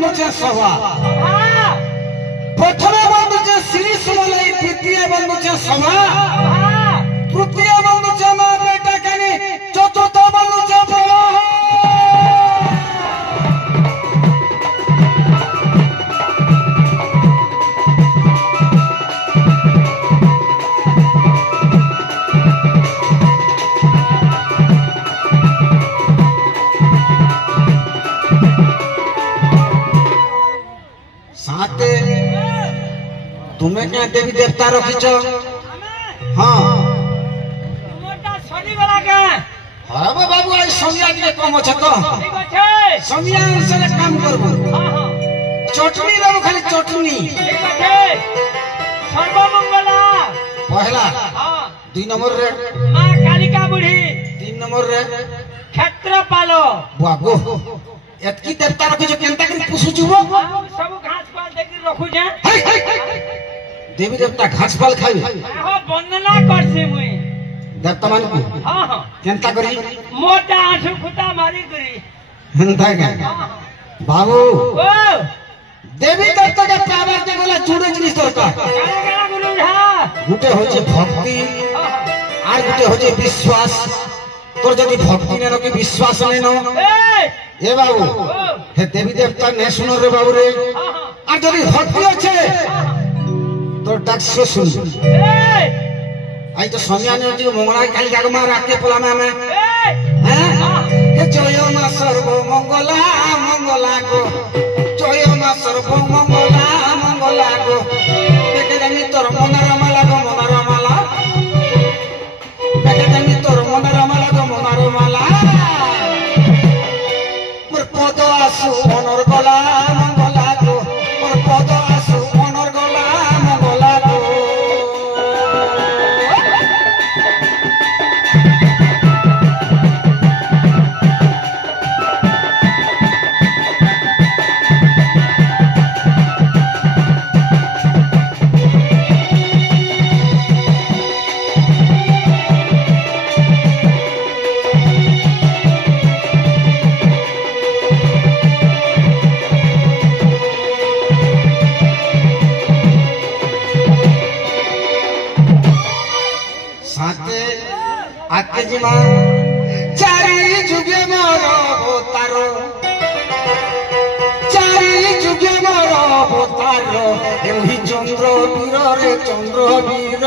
बंधुचे सभा प्रथम बंधुचे श्री सुमलई द्वितीय बंधुचे सभा तृतीय बंधुचे माँ बेटा कनी चतुर्थ बंधुचे प्रवाह तुम्हें क्या देवी देवता रखीच हाँ हाँ बाबू आज समिया टे कम अच्छे तो समिया अनुसार काम करबो चटनी देबो खाली चटनी सर्वमंगला पहला 2 नंबर रे मां कालिका बुढ़ी 3 नंबर रे क्षेत्रपाल बागो एतकी देवता रखीच केनता करी पुसु जुबो सब घास पाल देके रखु जे देवी देवता घास पाल खाई हो वंदना करसी मुई देवता मान को हां हां केनता करी मोटा आंसू खुता मारी करी हंता का बाबू ओ देवी देवता के पावर के बोला जुड़े जिनिस दरकार काला गुरु झा गुटे होचे भक्ति आर गुटे होचे विश्वास तोर जदी भक्ति ने कि विश्वास ने नो ए बाबू हे देवी देवता ने सुनो रे बाबू रे आ जदी भक्ति আছে तो डाक्सो सुन आई तो समियाने जो मंगला काली जाग मार आके पला में हैं हे जय मा सर्व मंगला मंगला गो जय मा सर्व मंगला मंगला गो देखे जानी तोर मनरमा लागो मनरमा देखे जानी तोर मनरमा लागो मनरमा मोर पद आसु मनर गला मंगला गो मोर पद आसु मनर गला मंगला गो आके जीवा चारी जुगे मोर अवतारो चारी जुगे मोर अवतारो एही चंद्र वीर रे चंद्र वीर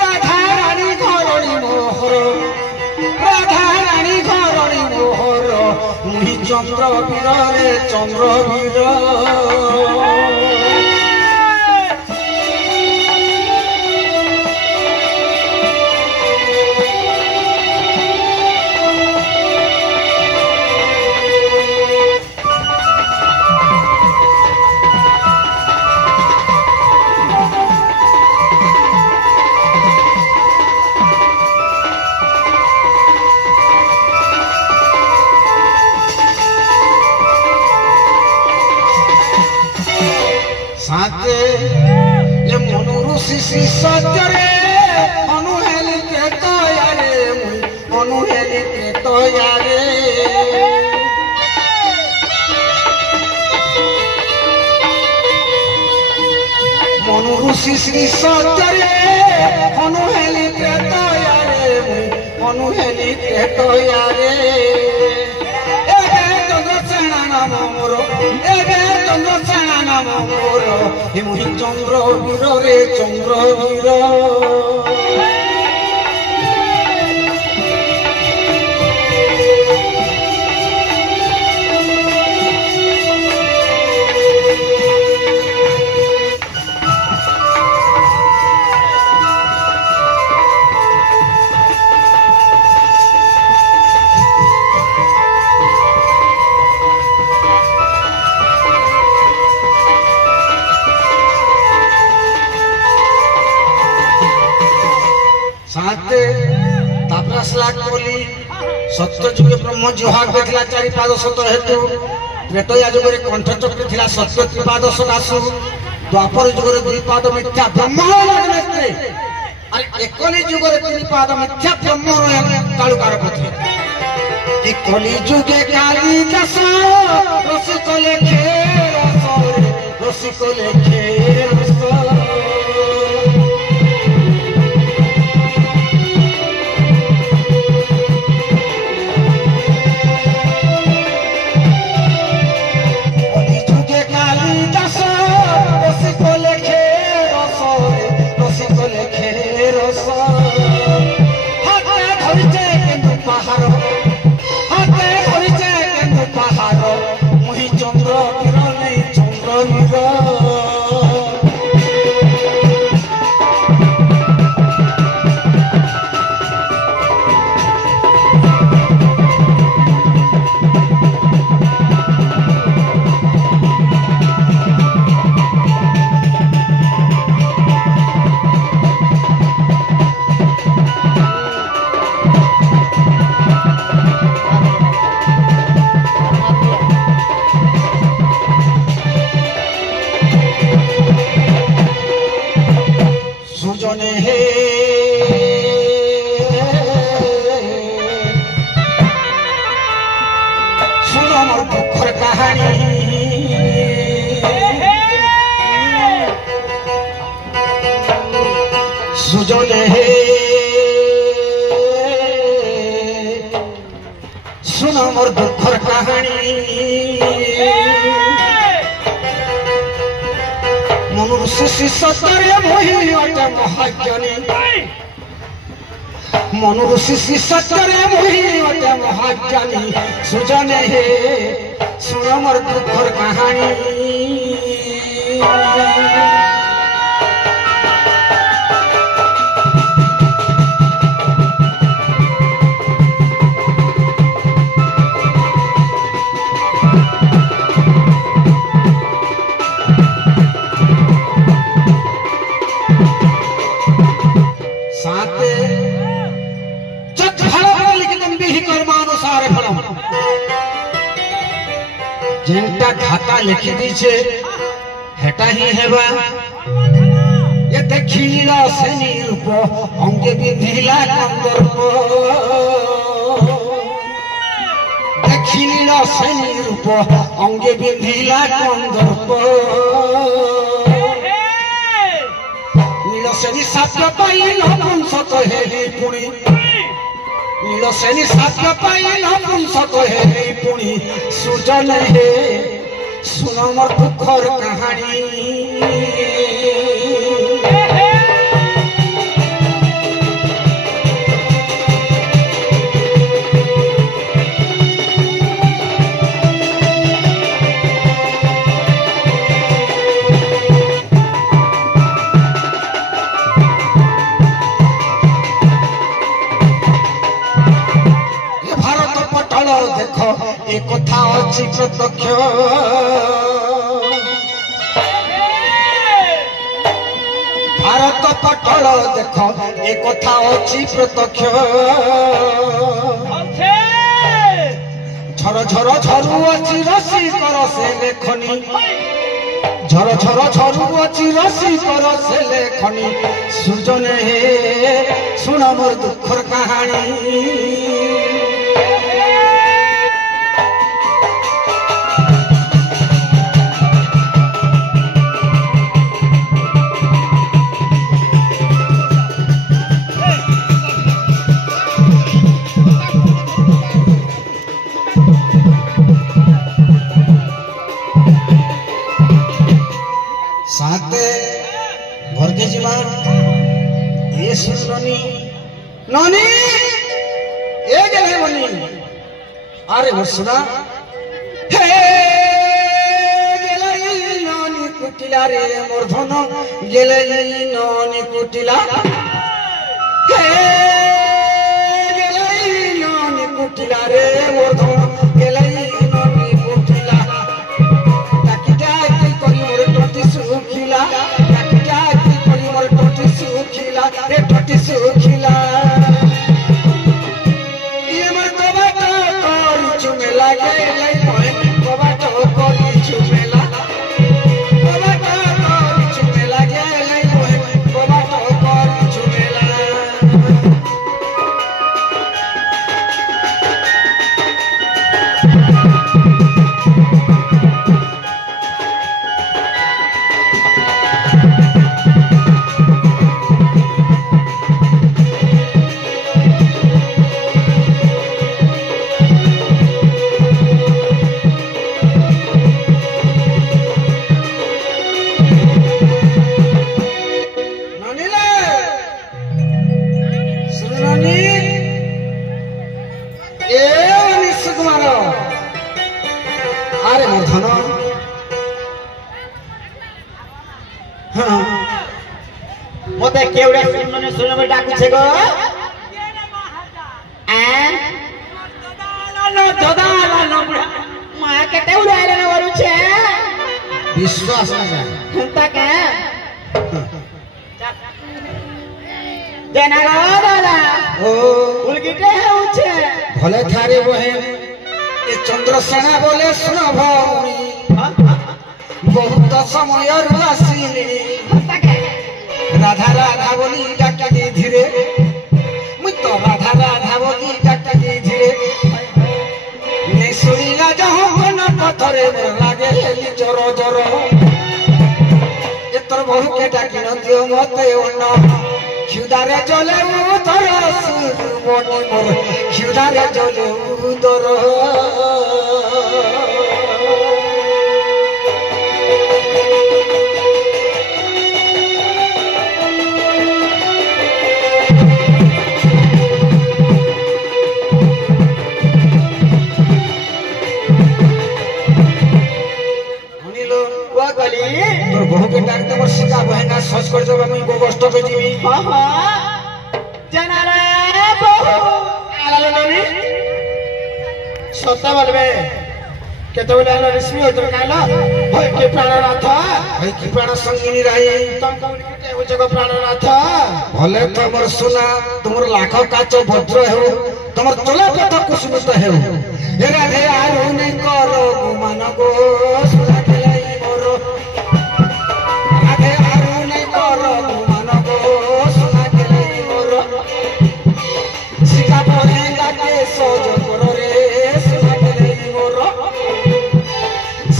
राधा रानी घरणी मोहर राधा रानी घरणी मोहर एही चंद्र वीर रे चंद्र वीर ये मनु ऋषि सत्य अनुहेली के तयारे अनुहेली के तयारे मनु ऋषि सत्य अनुहेली के तयारे अनुहेली के तयारे चंद्रसेना नाम मोर चंद्रसेना नाम मोर हिमुहि चंद्र वीर रे चंद्र वीर सत्य जुगे ब्रह्म जुहार देखला चारि पाद सत हेतु त्रेतया जुगे कंठ चक्र थिला सत्य त्रिपाद सदासु द्वापर जुगे दुई पाद मिथ्या ब्रह्म लगने अरे एकली जुगे तीन पाद मिथ्या ब्रह्म कालुकार पथि कि कली जुगे काली दास रसिक लेखे रस रसिक लेखे रस कली जुगे काली दास रसिक लेखे रस रसिक लेखे रस हाथे धरिचे केन्दु पाहाड़ हाथे धरिचे केन्दु पाहाड़ मुहि चंद्र किरणे चंद्र मीर सुजने हे सुनो मोर दुखर कहानी सुजने हे सुनो मोर दुखर कहानी मनुष्य सतरे मोहि अटे महाज्ञानी मनुष्य सतरे मोहि अटे महाज्ञानी सुजने हे सुन मोर दुखर कहानी जेंटा खाता लिखी दीछे हेटा ही हेबा ये देखिला सेनी रूप अंगे विधिला कंदर्प देखिला सेनी रूप अंगे विधिला कंदर्प नील सेनी साप्य पाई नपुंसक हेली पुणी नील सेनी साप्य पाई नपुंसक हेली पुणी सुजन हे सुन मोर दुखर कहानी ए कथा अछि प्रत्यक्ष भारत पटल देख ए कथा अछि प्रत्यक्ष झर झर झरु अछि रसी कर से लेखनी झर झर झरु अछि रसी कर से लेखनी सुजन हे सुन मोर दुखर कहानी साथे घर के जीवा ये सुननी ननी ए गेले मनी अरे सुना हे गेले ननी कुटिला रे मोर धन गेले ननी कुटिला हे गेले ननी कुटिला रे मोर धन गेले ननी कुटिला ताकि जाय करी मोर टोटी सुखिला ताकि जाय करी मोर टोटी सुखिला रे टोटी सुखिला ये मोर कबाटा कर चुमेला गेले कबाटा कर चुमेला कबाटा कर चुमेला गेले कबाटा कर चुमेला मते केवडे सुनने डाकुछे गो केते उड़ाइले न वरुछे विश्वास नहीं हंता के देना गो दादा ओ उलगिटे होछे भले थारे बहे ये चंद्रसेना बोले सुनो भौरी बहुत समय रुआसिनी हंता के राधा राधा बोली डाके दी धीरे मुई तो राधा राधा बोली डाके दी धीरे ने सुनिला जहो मन पथरे लागे हेली जरो जरो ए तोर बहु के डाकी न दियो मते ओन खिउदारे चले उतर सुबनी मोर खिउदारे चले उतर तोर बहु के डाकते मोर सिका बहना सच कर जब मुई गो कष्ट पे जीवी हां हां जना रे बहु आलालो ननी सत्ता बोलबे केते बोले आलो रश्मि होय तो कालो होय के प्राणनाथ भाई की प्राण संगिनी रही तुम कौन के हो जगह प्राणनाथ भले तो मोर सुना तुमर लाख काच भद्र हेउ तुमर चला पथ कुसुमित हेउ हे राधे आरु नै करो गुमान गो सुला केलाई मोर राधे आरु नै करो गुमान गो सुला केलाई मोर सिका परे लागे सोज करो रे सुला केलाई मोर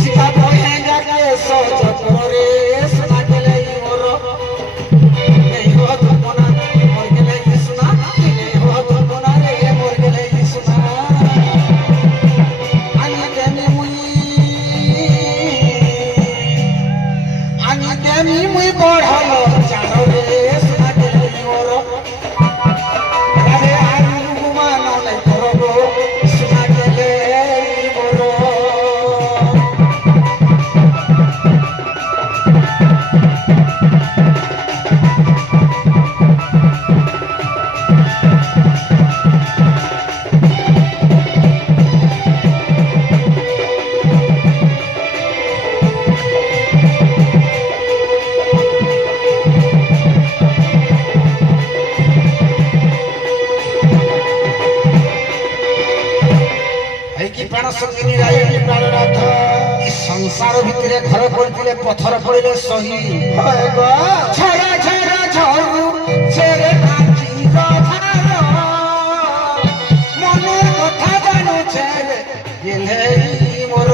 सिका परे लागे सोज करो रे सुला केलाई मोर नहीं हो तो मना मोर केलाई सुना नहीं हो तो मना रे मोर केलाई सुना ani demi mui बढ़लो चारो रे सुना केलाई मोर राधे आरु गुमान नै करबो सुना केलाई मोर प्राण संगिनी राई प्राणनाथ ई संसार भितरे घर पड़िले पत्थर पड़िले सही होय गो छरा छरा झरू छेरे नाची रधार मনৰ কথা জানো छेरे गेलै मोर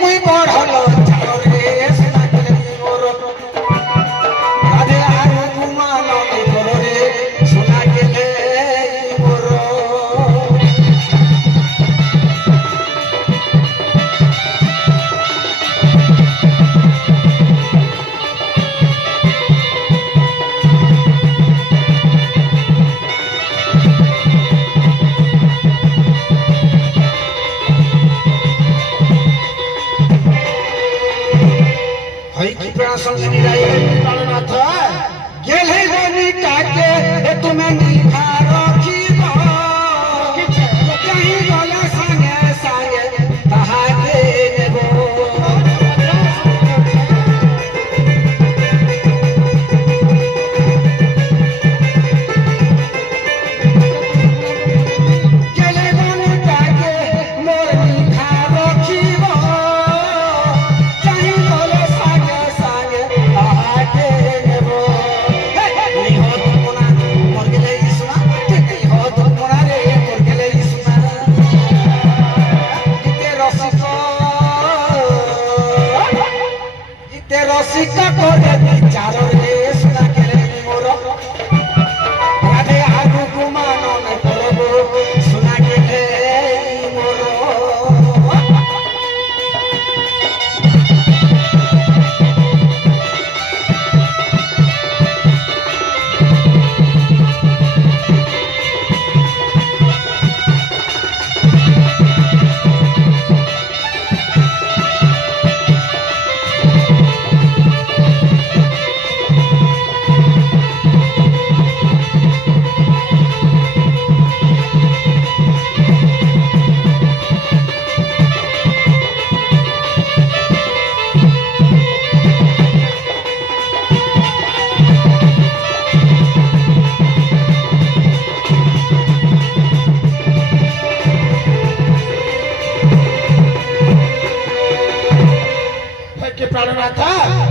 मुई बढ़लो चारो रे सुना केलाई मोर राधे आरु गुमान नै करो रे सुना केलाई मोर प्राण संगिनी राई प्राणनाथ गेले गनी काके तुम्हें निखा रखिबो कहीं गला প্রাণনাথ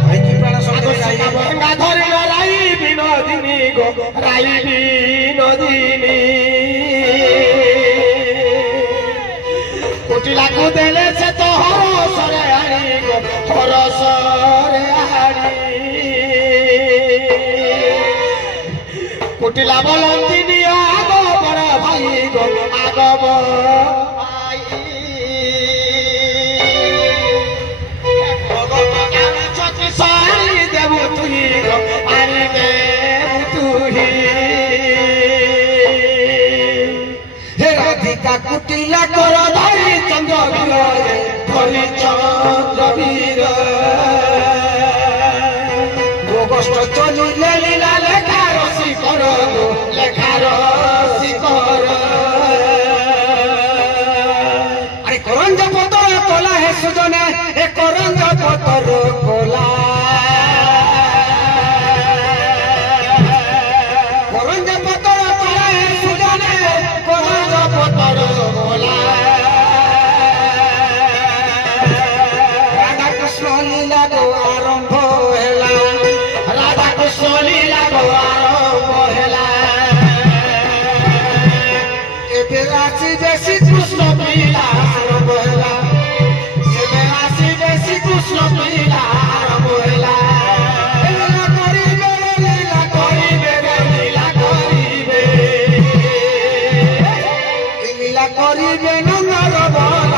ভাই কি প্রাণ সঙ্গে গঙ্গা ধরিল রাই বিনোদিনী গো রাই বিনোদিনী কুটিলাকু দেলে সে তো হরসরে হাড়ি গো হরসরে হাড়ি কুটিলা বলন্তিনী আগ বড় ভাই গো আগ ভাই সারি দেব তুই গো আনি দেব তুই হে রাধিকা কুটিলা কর ধরি চন্দ্র বীর ধরি চন্দ্র বীর কষ্ট চলিলে লীলা লেখা রসি কর লেখা রসি কর আরে করঞ্জ পতর কোলা হে সুজনে এ করঞ্জ পতর কোলা করঞ্জ পতর কোলা হে সুজনে করঞ্জ পতর কোলা রাধা কৃষ্ণ লীলা গো আরম্ভ হেলা রাধা কৃষ্ণ লীলা গো আরম্ভ হেলা এবে আসিবে কৃষ্ণ লীলা আরম্ভ হেলা এবে আসিবে কৃষ্ণ লীলা আরম্ভ হেলা লীলা করিবে লীলা করিবে লীলা করিবে লীলা করিবে নন্দর বন